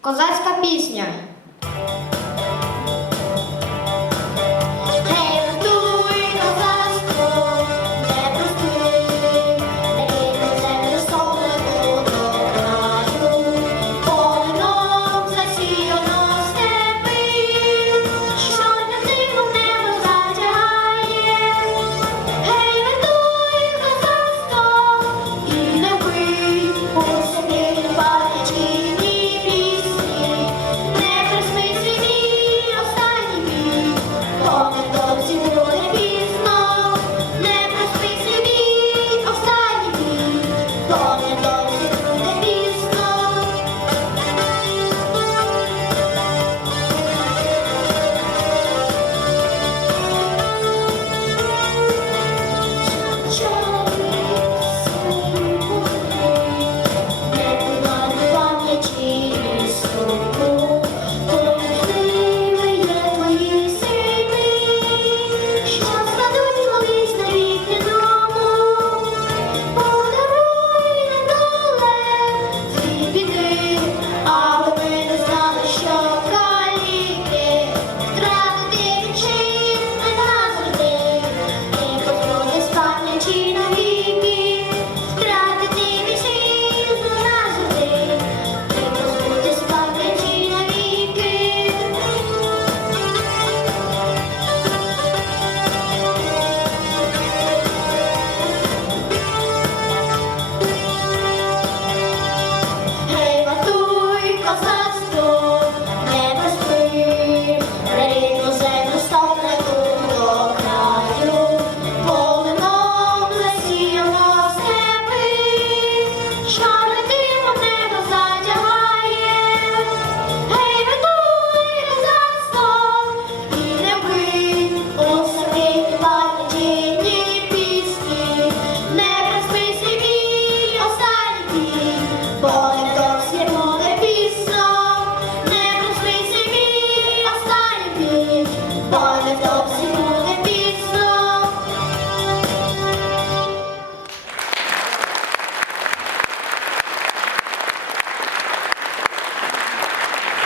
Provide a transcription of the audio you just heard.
Козацька пісня.